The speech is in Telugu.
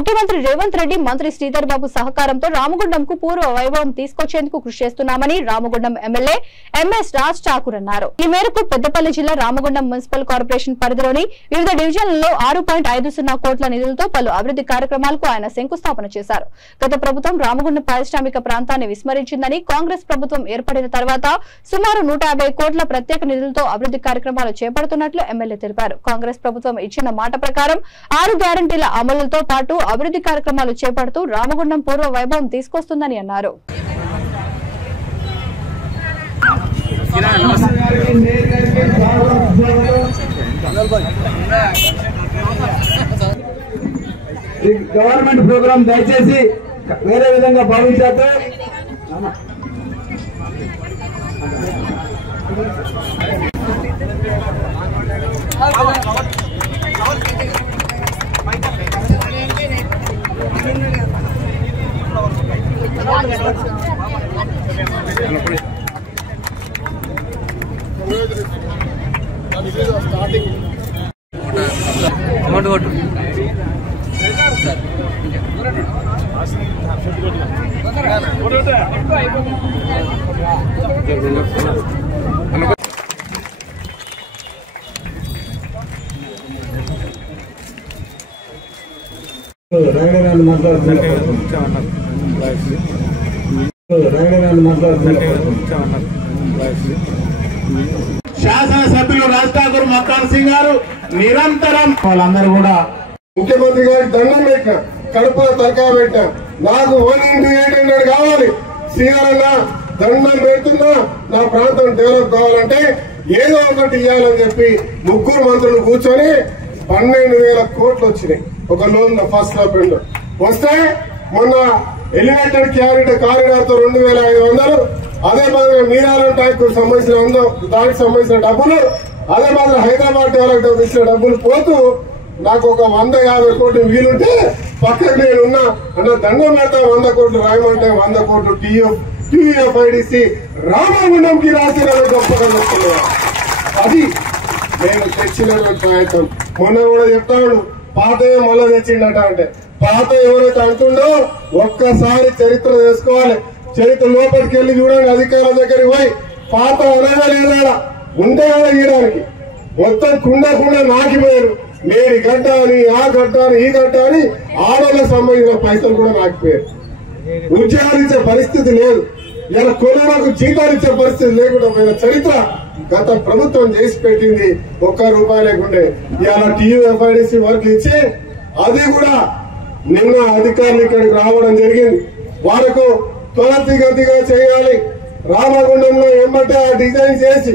ముఖ్యమంత్రి రేవంత్ రెడ్డి మంత్రి శ్రీధర్ బాబు సహకారంతో రామగుండంకు పూర్వ వైభవం తీసుకొచ్చేందుకు కృషి చేస్తున్నామని రామగుండం ఎమ్మెల్యే ఎంఎస్ రాజ్ ఠాకూర్ అన్నారు. ఈ మేరకు పెద్దపల్లి జిల్లా రామగుండం మున్సిపల్ కార్పొరేషన్ పరిధిలోని వివిధ డివిజన్లలో 6.50 కోట్ల నిధులతో పలు అభివృద్ధి కార్యక్రమాలకు ఆయన శంకుస్థాపన చేశారు. గత ప్రభుత్వం రామగుండం పారిశ్రామిక ప్రాంతాన్ని విస్మరించిందని, కాంగ్రెస్ ప్రభుత్వం ఏర్పడిన తర్వాత సుమారు 150 కోట్ల ప్రత్యేక నిధులతో అభివృద్ధి కార్యక్రమాలు చేపడుతున్నట్లు ఎమ్మెల్యే తెలిపారు. కాంగ్రెస్ ప్రభుత్వం ఇచ్చిన మాట ప్రకారం 6 గ్యారంటీల అమలుతో పాటు అభివృద్ధి కార్యక్రమాలు చేపడుతూ రామగుండం పూర్వ వైభవం తీసుకొస్తుందని అన్నారు. గవర్నమెంట్ ప్రోగ్రామ్ దయచేసి వేరే విధంగా భావించారు. శాసనసభ్యులు రాజ్ ఠాకూర్ మక్కాన్ సింగ్ గారు నిరంతరం వాళ్ళందరూ కూడా ముఖ్యమంత్రి గారికి దండం పెట్టిన, కడుపులో తరకా పెట్టిన, నాకు 1x800 కావాలి, శ్రీధరన్న దండం పెడుతున్నా, నా ప్రాంతం డెవలప్ కావాలంటే ఏదో ఒకటి ఇవ్వాలని చెప్పి ముగ్గురు మంత్రులు కూర్చొని 12,000 కోట్లు వచ్చినాయి ఒక లోన్ ఫస్ట్ స్టాప్ వస్తే మొన్న ఎలివేటెడ్ కారిడార్ తో 2,500, అదే మాదిరిగా మీరారం ట్యాంక్ సంబంధించిన దానికి సంబంధించిన డబ్బులు, అదే మాదిరి హైదరాబాద్ డెవలప్ ఇచ్చిన డబ్బులు పోతూ నాకు ఒక 150 కోట్లు వీలుంటే పక్కన నేనున్నా అన్న దండం పెడతా 100 కోట్లు రాయమంటే 100 కోట్లు టీయూఎఫ్ఐడిసి రామగుండంకి రాసిన గొప్పగా చెప్తున్నారు. అది నేను తెచ్చినటువంటి ప్రయత్నం. మొన్న కూడా చెప్తాడు పాత మళ్ళా తెచ్చిండట అంటే, పాత ఎవరైతే అంటుండో ఒక్కసారి చరిత్ర తెలుసుకోవాలి. చరిత్ర లోపలికి వెళ్లి చూడండి, అధికారుల దగ్గరికి పోయి పాత అనగా లేదా ఉంటే కదా ఇయడానికి మొత్తం కుండ నాకిపోయారు. నేడి గడ్డ అని, ఆ గడ్డ అని, ఈ గడ్డ అని ఆడోళ్ళకి సంబంధించిన పైసలు కూడా నాకిపోయారు. ఉద్యోగాలు ఇచ్చే పరిస్థితి లేదు, ఇలా కొనుగోలకు జీతాలు ఇచ్చే పరిస్థితి లేకుండా పోయిన చరిత్ర గత ప్రభుత్వం చేసి పెట్టింది. ₹1 లేకుండే ఇలా టీయూఎఫ్ఐడిసి వర్క్ ఇచ్చి అది కూడా నిన్న అధికారులు ఇక్కడికి రావడం జరిగింది. వారికి త్వరితగతిగా చేయాలి. రామగుండంలో ఏమంటే ఆ డిజైన్ చేసి